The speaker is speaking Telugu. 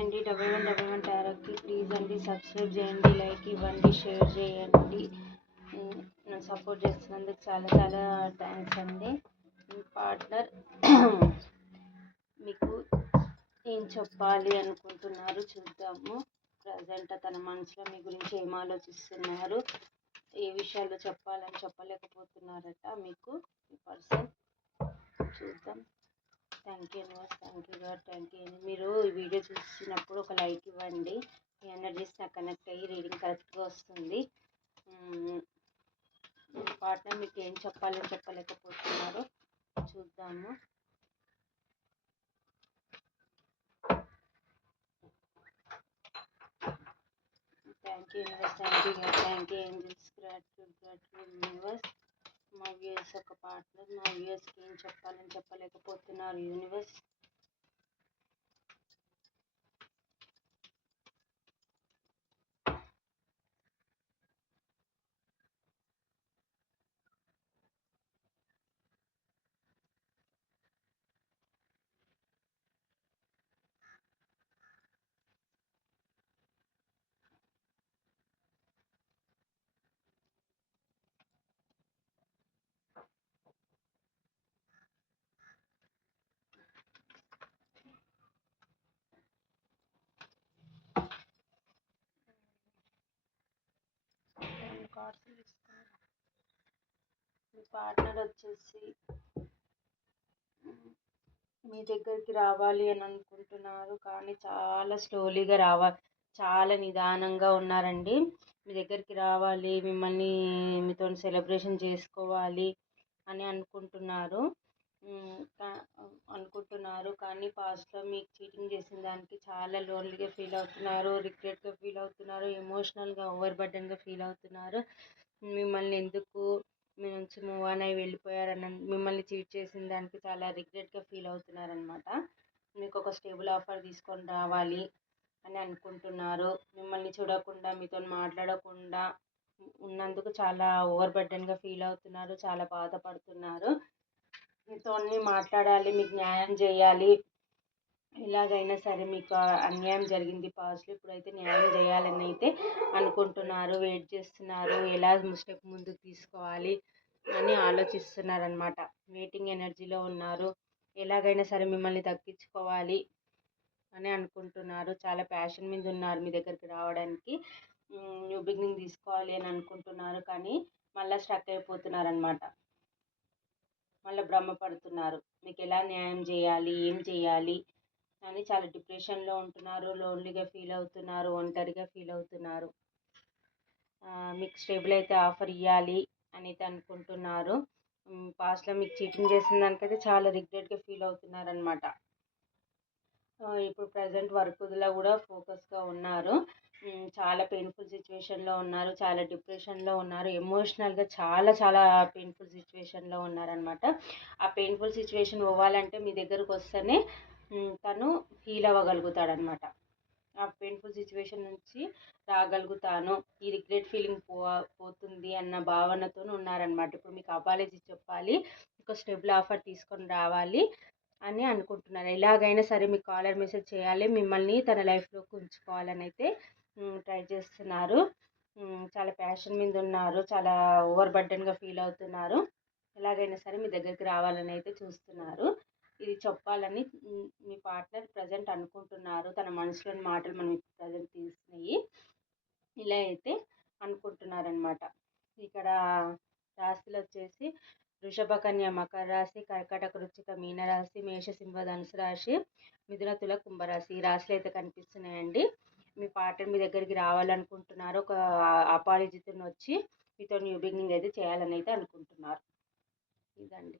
అండి. 1111 టారోకి ప్లీజ్ అండి సబ్స్క్రైబ్ చేయండి, లైక్ ఇవ్వండి, షేర్ చేయండి. నన్ను సపోర్ట్ చేస్తున్నందుకు చాలా చాలా థ్యాంక్స్ అండి. మీ పార్ట్నర్ మీకు ఏం చెప్పాలి అనుకుంటున్నారు చూద్దాము. ప్రజెంట్ తన మనసులో మీ గురించి ఏం ఆలోచిస్తున్నారు, ఏ విషయాలు చెప్పాలని చెప్పలేకపోతున్నారట మీకు మీ పర్సన్. చూద్దాం. Thank you universe, thank you God, thank you. మీరు ఈ వీడియో చూసినప్పుడు ఒక లైక్ ఇవ్వండి. మీ ఎనర్జీస్ నాకు కనెక్ట్ అయ్యి రీడింగ్ కరెక్ట్గా వస్తుంది. మీ పార్ట్నర్ మీకు ఏం చెప్పాలని చెప్పలేకపోతున్నారు చూద్దాము. Thank you universe, thank you God, thank you angels, gratitude universe. మా వ్యూయర్స్ ఒక పార్ట్నర్ మా వ్యూయర్స్కి ఏం చెప్పాలని చెప్పలేకపోతున్నారు యూనివర్స్. మీ పార్ట్నర్ వచ్చేసి మీ దగ్గరికి రావాలి అని అనుకుంటున్నారు, కానీ చాలా స్లోలీగా చాలా నిదానంగా ఉన్నారండి. మీ దగ్గరికి రావాలి, మిమ్మల్ని మీతో సెలబ్రేషన్ చేసుకోవాలి అని అనుకుంటున్నారు కానీ పాస్ట్లో మీకు చీటింగ్ చేసిన దానికి చాలా లోన్లీగా ఫీల్ అవుతున్నారు, రిగ్రెట్గా ఫీల్ అవుతున్నారు, ఎమోషనల్గా ఓవర్ బర్డెన్గా ఫీల్ అవుతున్నారు. మిమ్మల్ని ఎందుకు మీ నుంచి మూవ్ ఆన్ అయి వెళ్ళిపోయారని, మిమ్మల్ని చీట్ చేసిన దానికి చాలా రిగ్రెట్గా ఫీల్ అవుతున్నారనమాట. మీకు ఒక స్టేబుల్ ఆఫర్ తీసుకొని రావాలి అని అనుకుంటున్నారు. మిమ్మల్ని చూడకుండా మీతో మాట్లాడకుండా ఉన్నందుకు చాలా ఓవర్ బర్డెన్గా ఫీల్ అవుతున్నారు, చాలా బాధపడుతున్నారు. మీతో మాట్లాడాలి, మీకు న్యాయం చేయాలి, ఎలాగైనా సరే మీకు అన్యాయం జరిగింది పాస్ట్లో, ఇప్పుడైతే న్యాయం చేయాలని అయితే అనుకుంటున్నారు, వెయిట్ చేస్తున్నారు, ఎలా స్టెప్ ముందుకు తీసుకోవాలి అని ఆలోచిస్తున్నారనమాట. వెయిటింగ్ ఎనర్జీలో ఉన్నారు, ఎలాగైనా సరే మిమ్మల్ని తగ్గించుకోవాలి అని అనుకుంటున్నారు. చాలా ప్యాషన్ మీద ఉన్నారు మీ దగ్గరికి రావడానికి, న్యూ బిగినింగ్ తీసుకోవాలి అని అనుకుంటున్నారు, కానీ మళ్ళీ స్ట్రక్ అయిపోతున్నారనమాట. మళ్ళీ భ్రమపడుతున్నారు, మీకు ఎలా న్యాయం చేయాలి, ఏం చేయాలి అని చాలా డిప్రెషన్లో ఉంటున్నారు, లోన్లీగా ఫీల్ అవుతున్నారు, ఒంటరిగా ఫీల్ అవుతున్నారు. మీకు స్టేబుల్ అయితే ఆఫర్ ఇవ్వాలి అని అయితే అనుకుంటున్నారు. పాస్ట్లో మీకు చీటింగ్ చేసిన దానికైతే చాలా రిగ్రెట్గా ఫీల్ అవుతున్నారనమాట. ఇప్పుడు ప్రజెంట్ వర్క్లో కూడా ఫోకస్గా ఉన్నారు, చాలా పెయిన్ఫుల్ సిచ్యువేషన్లో ఉన్నారు, చాలా డిప్రెషన్లో ఉన్నారు, ఎమోషనల్గా చాలా చాలా పెయిన్ఫుల్ సిచ్యువేషన్లో ఉన్నారనమాట. ఆ పెయిన్ఫుల్ సిచ్యువేషన్ పోవాలంటే మీ దగ్గరకు వస్తేనే తను హీల్ అవ్వగలుగుతాడనమాట. ఆ పెయిన్ఫుల్ సిచ్యువేషన్ నుంచి రాగలుగుతాను, ఈ రిగ్రెట్ ఫీలింగ్ పోతుంది అన్న భావనతో ఉన్నారనమాట. ఇప్పుడు మీకు అపాలజీ చెప్పాలి, ఒక స్టెబుల్ ఆఫర్ తీసుకొని రావాలి అని అనుకుంటున్నారు. ఎలాగైనా సరే మీకు కాలర్ మెసేజ్ చేయాలి, మిమ్మల్ని తన లైఫ్లోకి ఉంచుకోవాలని అయితే ట్రై చేస్తున్నారు. చాలా ప్యాషన్ మీద ఉన్నారు, చాలా ఓవర్ బర్డెన్గా ఫీల్ అవుతున్నారు, ఎలాగైనా సరే మీ దగ్గరికి రావాలని అయితే చూస్తున్నారు. ఇది చెప్పాలని మీ పార్ట్నర్ ప్రజెంట్ అనుకుంటున్నారు. తన మనసులోని మాటలు మనం ప్రజెంట్ తీసినాయి, ఇలా అయితే అనుకుంటున్నారనమాట. ఇక్కడ రాశులు వచ్చేసి వృషభ, కన్య, మకర రాశి, కర్కాటక, వృశ్చిక, మీన రాశి, మేష, సింహ, ధనుసు రాశి, మిథున, తుల, కుంభరాశి, ఈ రాశులు అయితే కనిపిస్తున్నాయండి. మీ పార్ట్నర్ మీ దగ్గరికి రావాలనుకుంటున్నారు, ఒక అపాలజీతో వచ్చి మీతో న్యూ బిగినింగ్ అయితే చేయాలని అయితే అనుకుంటున్నారు. ఇదండి.